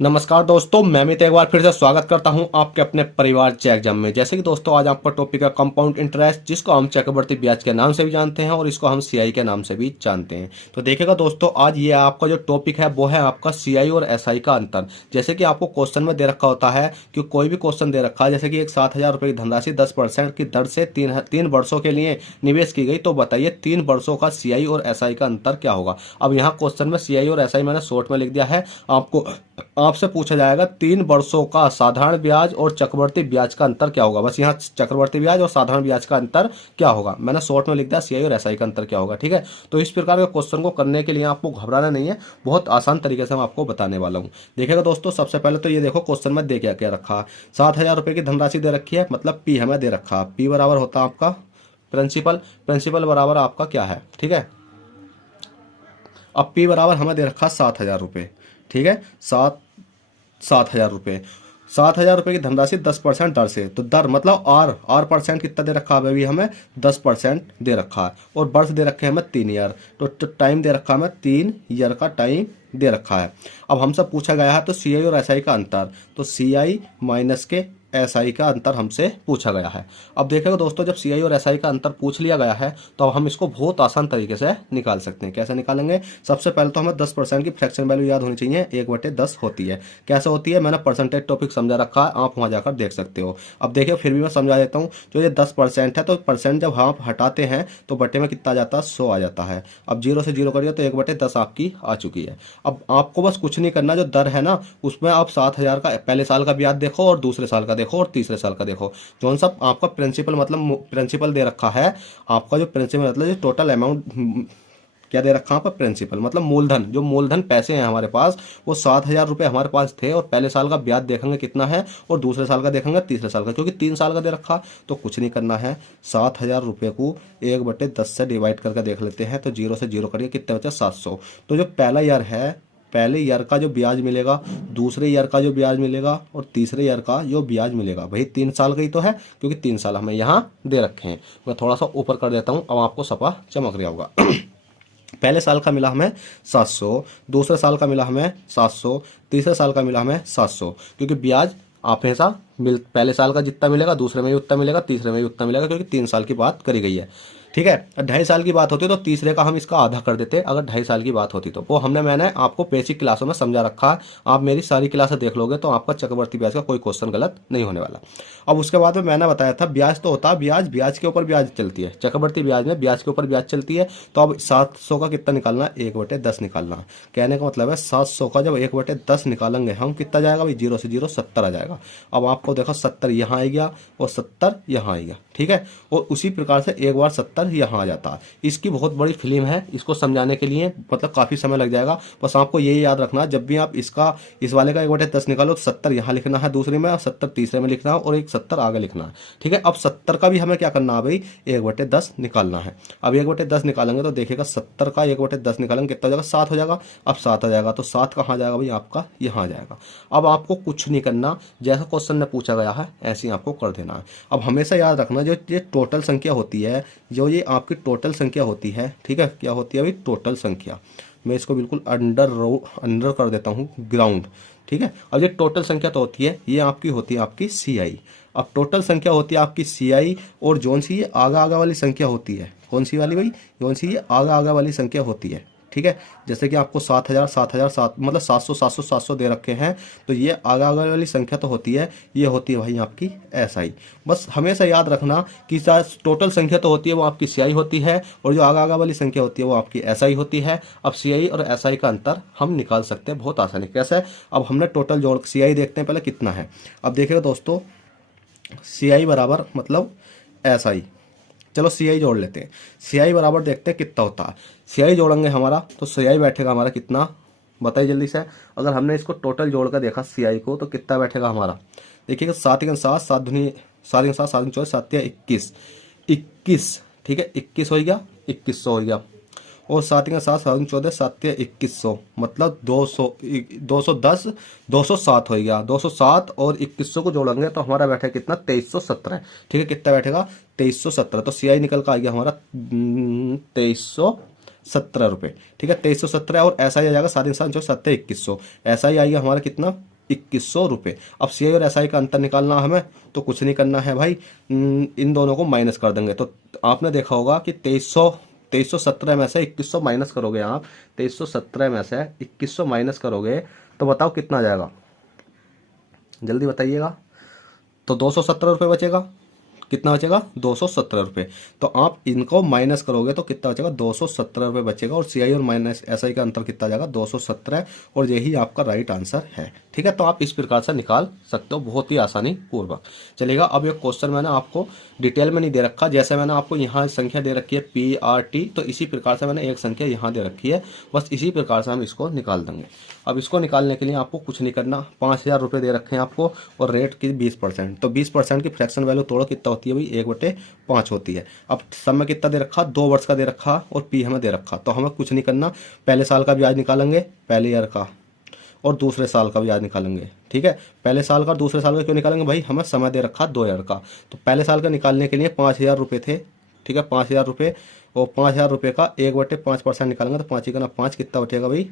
नमस्कार दोस्तों, मैं मित एक बार फिर से स्वागत करता हूं आपके अपने परिवार चेक एग्जाम में। जैसे कि दोस्तों आज आपका टॉपिक है कंपाउंड इंटरेस्ट, जिसको हम चक्रवर्ती ब्याज के नाम से भी जानते हैं और इसको हम सीआई के नाम से भी जानते हैं। तो देखिएगा दोस्तों, आज ये आपका जो टॉपिक है वो है आपका सीआई और एसआई का अंतर। जैसे कि आपको क्वेश्चन में दे रखा होता है कि कोई भी क्वेश्चन दे रखा है, जैसे कि एक 7,000 रुपये की धनराशि 10% की दर से तीन वर्षों के लिए निवेश की गई, तो बताइए 3 वर्षों का सीआई और एसआई का अंतर क्या होगा। अब यहाँ क्वेश्चन में सीआई और एसआई मैंने शॉर्ट में लिख दिया है। आपको आपसे पूछा जाएगा 3 वर्षों का साधारण ब्याज और चक्रवर्ती ब्याज का अंतर क्या होगा। बस यहाँ चक्रवर्ती ब्याज और साधारण ब्याज का अंतर क्या होगा मैंने शॉर्ट में लिख दिया, सीआई और एसआई का अंतर क्या होगा। ठीक है, तो इस प्रकार के क्वेश्चन को करने के लिए आपको घबराना नहीं है, बहुत आसान तरीके से मैं आपको बताने वाला हूँ। देखिएगा दोस्तों, सबसे पहले तो ये देखो क्वेश्चन में दे क्या क्या रखा। 7,000 रुपये की धनराशि दे रखी है, मतलब पी हमें दे रखा। पी बराबर होता है आपका प्रिंसिपल। प्रिंसिपल बराबर आपका क्या है, ठीक है। अब पी बराबर हमें दे रखा 7,000 रुपये, ठीक है। 7,000 रुपये, 7,000 रुपये की धनराशि 10% दर से, तो दर मतलब आर परसेंट कितना दे रखा है अभी हमें 10% दे रखा है। और वर्ष दे रखे हैं हमें 3 ईयर, तो टाइम दे रखा है हमें 3 ईयर का टाइम दे रखा है। अब हमसे पूछा गया है तो सीआई और एसआई का अंतर, तो सीआई माइनस के एसआई का अंतर हमसे पूछा गया है। अब देखिएगा दोस्तों, जब सीआई और एसआई का अंतर पूछ लिया गया है तो अब हम इसको बहुत आसान तरीके से निकाल सकते हैं। कैसे निकालेंगे, सबसे पहले तो हमें 10% की फ्रैक्शन वैल्यू याद होनी चाहिए। 1/10 होती है। कैसे होती है, मैंने परसेंटेज टॉपिक समझा रखा है, आप वहाँ जाकर देख सकते हो। अब देखिए फिर भी मैं समझा देता हूँ। जो ये 10% है, तो परसेंट जब आप हटाते हैं तो बटे में कितना आ जाता है, 100 आ जाता है। अब 0 से 0 करिए तो 1/10 आपकी आ चुकी है। अब आपको बस कुछ नहीं करना, जो दर है ना उसमें आप 7,000 का पहले साल का ब्याज देखो और दूसरे साल का देखो और तीसरे साल का देखो। जौन सा आपका प्रिंसिपल मतलब प्रिंसिपल दे रखा है, आपका जो प्रिंसिपल मतलब जो टोटल अमाउंट क्या दे रखा है पर प्रिंसिपल मतलब मूलधन, जो मूलधन पैसे हैं हमारे पास वो 7,000 रुपये हमारे पास थे। और पहले साल का ब्याज देखेंगे कितना है और दूसरे साल का देखेंगे तीसरे साल का, क्योंकि 3 साल का दे रखा। तो कुछ नहीं करना है, 7,000 रुपये को 1/10 से डिवाइड करके देख लेते हैं। तो 0 से 0 करिए, कितने बचे 700। तो जो पहला ईयर है, पहले ईयर का जो ब्याज मिलेगा, दूसरे ईयर का जो ब्याज मिलेगा और तीसरे ईयर का जो ब्याज मिलेगा, भाई 3 साल का ही तो है, क्योंकि 3 साल हमें यहाँ दे रखे हैं। मैं थोड़ा सा ऊपर कर देता हूँ, अब आपको सपा चमक रहा होगा। पहले साल का मिला हमें 700, दूसरे साल का मिला हमें 700, तीसरे साल का मिला हमें 700, क्योंकि ब्याज आप ऐसा पहले साल का जितना मिलेगा दूसरे में भी उतना मिलेगा, तीसरे में भी उतना मिलेगा, क्योंकि 3 साल की बात करी गई है। ठीक है, 2.5 साल की बात होती तो तीसरे का हम इसका आधा कर देते, अगर 2.5 साल की बात होती तो। वो मैंने आपको बेसिक क्लासों में समझा रखा है, आप मेरी सारी क्लासें देख लोगे तो आपका चक्रवर्ती ब्याज का कोई क्वेश्चन गलत नहीं होने वाला। अब उसके बाद में मैंने बताया था ब्याज तो होता है, ब्याज ब्याज के ऊपर ब्याज चलती है। चक्रवर्ती ब्याज में ब्याज के ऊपर ब्याज चलती है। तो अब 700 का कितना निकालना है, 1/10 निकालना है। कहने का मतलब है 700 का जब 1/10 निकालेंगे हम, कितना जाएगा भाई, 0 से 0 70 आ जाएगा। अब आपको देखो 70 यहाँ आ गया और 70 यहाँ आ गया, ठीक है। और उसी प्रकार से एक बार 70 यहाँ आ जाता है। इसकी बहुत बड़ी फिल्म है, इसको समझाने के लिए मतलब काफ़ी समय लग जाएगा। बस आपको यही याद रखना, जब भी आप इसका इस वाले का 1/10 निकालो तो 70 यहाँ लिखना है दूसरे में, और 70 तीसरे में लिखना है और एक 70 आगे लिखना है, ठीक है। अब 70 का भी हमें क्या करना है भाई, 1/10 निकालना है। अब 1/10 निकालेंगे तो देखिएगा 70 का 1/10 निकालेंगे कितना हो जाएगा, 7 हो जाएगा। अब 7 आ जाएगा तो 7 कहाँ जाएगा भाई, आपका यहाँ आ जाएगा। अब आपको कुछ नहीं करना, जैसा क्वेश्चन में पूछा गया है ऐसे ही आपको कर देना है। अब हमेशा याद रखना, जो ये टोटल संख्या होती है, जो ये आपकी टोटल संख्या होती है, ठीक है, क्या होती है भाई, टोटल संख्या। मैं इसको बिल्कुल अंडर कर देता हूँ, ग्राउंड, ठीक है। अब ये टोटल संख्या तो होती है, ये आपकी होती है आपकी सीआई। अब टोटल संख्या होती है आपकी सीआई, और जोन सी ये आगा आगा वाली संख्या होती है, कौन सी वाली भाई, जोन सी ये आगा आगा वाली संख्या होती है, ठीक है। जैसे कि आपको 7,000 मतलब 700 दे रखे हैं, तो ये आगे आगे वाली संख्या तो होती है, ये होती है भाई आपकी एसआई। बस हमेशा याद रखना कि टोटल संख्या तो होती है वो आपकी सीआई होती है, और जो आगे आगे वाली संख्या होती है वो आपकी एसआई होती है। अब सीआई और एसआई का अंतर हम निकाल सकते हैं बहुत आसानी। कैसे, अब हमने टोटल जोड़, सीआई देखते हैं पहले कितना है। अब देखिएगा दोस्तों, सीआई बराबर मतलब एसआई, चलो सीआई जोड़ लेते हैं। सीआई बराबर देखते हैं कितना होता है। सीआई जोड़ेंगे हमारा तो सीआई बैठेगा हमारा कितना, बताइए जल्दी से। अगर हमने इसको टोटल जोड़ कर देखा सीआई को तो कितना बैठेगा हमारा, देखिएगा 7 के 7, 7 दूनी 7 के 7, 7 24, 7 21, 21, ठीक है, 21 हो गया, 2100 हो गया। और 7 के 7, 7 14, 7 2100, मतलब 210, 207 हो गया। 207 और 2100 को जोड़ेंगे तो हमारा बैठेगा कितना, 2317, ठीक है। कितना बैठेगा, 2317। तो सीआई निकल कर आ गया हमारा 2317, ₹2317। ठीक है, 2317 और ऐसा ही आ जाएगा 7×7 2100। ऐसा ही आएगा हमारा कितना, ₹2100। अब सीआई और एसआई का अंतर निकालना हमें, तो कुछ नहीं करना है भाई, इन दोनों को माइनस कर देंगे। तो आपने देखा होगा कि 2317 में से 2100 माइनस करोगे आप, 2317 में से 2100 माइनस करोगे तो बताओ कितना आ जाएगा, जल्दी बताइएगा। तो ₹217 बचेगा। कितना बचेगा, ₹217। तो आप इनको माइनस करोगे तो कितना बचेगा, ₹217 बचेगा। और सीआई और माइनस एसआई का अंतर कितना जाएगा, 217। और यही आपका राइट आंसर है। ठीक है, तो आप इस प्रकार से निकाल सकते हो बहुत ही आसानी पूर्वक। चलेगा, अब ये क्वेश्चन मैंने आपको डिटेल में नहीं दे रखा, जैसे मैंने आपको यहाँ संख्या दे रखी है PRT, तो इसी प्रकार से मैंने एक संख्या यहाँ दे रखी है, बस इसी प्रकार से हम इसको निकाल देंगे। अब इसको निकालने के लिए आपको कुछ नहीं करना, 5000 दे रखे हैं आपको और रेट की 20%, तो 20% की फ्रैक्शन वैल्यू तोड़ो, कितना होती है भाई, 1/5 होती है। अब समय कितना दे रखा, 2 वर्ष का दे रखा और पी हमें दे रखा, तो हमें कुछ नहीं करना, पहले साल का ब्याज निकालेंगे, पहले ईयर का, और दूसरे साल का ब्याज निकालेंगे। ठीक है, पहले साल का और दूसरे साल का क्यों निकालेंगे भाई, हमें समय दे रखा 2 ईयर का। तो पहले साल का निकालने के लिए ₹5000 थे। ठीक है, ₹5000 और ₹5000 का 1/5% निकालेंगे तो 5×5 कितना बचेगा भाई,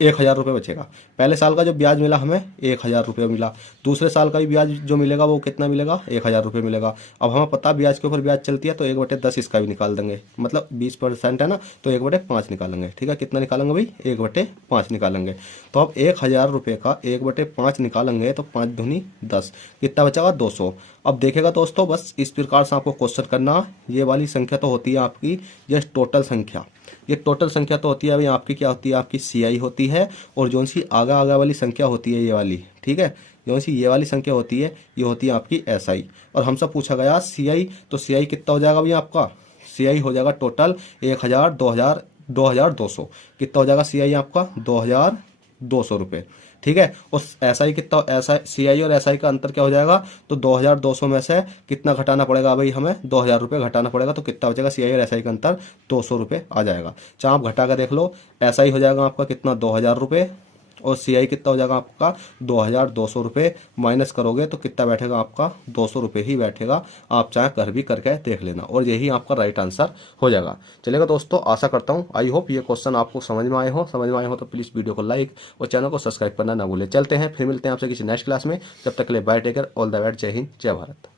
₹1000 बचेगा। पहले साल का जो ब्याज मिला हमें ₹1000 मिला, दूसरे साल का भी ब्याज जो मिलेगा वो कितना मिलेगा, ₹1000 मिलेगा। अब हमें पता ब्याज के ऊपर ब्याज चलती है, तो 1/10 इसका भी निकाल देंगे, मतलब 20% है ना, तो 1/5 निकालेंगे। ठीक है, कितना निकालेंगे भाई, 1/5 निकालेंगे। तो अब ₹1000 का 1/5 निकालेंगे तो 5 दूनी 10, कितना बचेगा, 200। अब देखेगा दोस्तों, बस इस प्रकार से आपको क्वेश्चन करना। ये वाली संख्या तो होती है आपकी, ये टोटल संख्या, ये टोटल संख्या तो होती है भाई आपकी, क्या होती है आपकी, सीआई होती है। और जो सी आगे आगे वाली संख्या होती है ये वाली, ठीक है, जो सी ये वाली संख्या होती है ये होती है आपकी एसआई। और हमसे पूछा गया सीआई, तो सीआई कितना हो जाएगा भाई आपका, सीआई हो जाएगा टोटल 1000, 2000, 2200। कितना हो जाएगा सीआई आपका, ₹2200। ठीक है, और एसआई कितना, ऐसा सीआई और एसआई का अंतर क्या हो जाएगा, तो 2200 में से कितना घटाना पड़ेगा भाई, हमें ₹2000 घटाना पड़ेगा। तो कितना बचेगा, सीआई और एसआई का अंतर ₹200 आ जाएगा। चाहे आप घटा कर देख लो, एसआई हो जाएगा आपका कितना, ₹2000 और सीआई कितना हो जाएगा आपका, ₹2200। माइनस करोगे तो कितना बैठेगा आपका, ₹200 ही बैठेगा। आप चाहे घर भी करके देख लेना, और यही आपका राइट आंसर हो जाएगा। चलेगा दोस्तों, आशा करता हूँ, आई होप ये क्वेश्चन आपको समझ में आए हो तो प्लीज़ वीडियो को लाइक और चैनल को सब्सक्राइब करना ना भूलें। चलते हैं, फिर मिलते हैं आपसे किसी नेक्स्ट क्लास में। जब तक के लिए bye, take care, all the best, जय हिंद, जय भारत।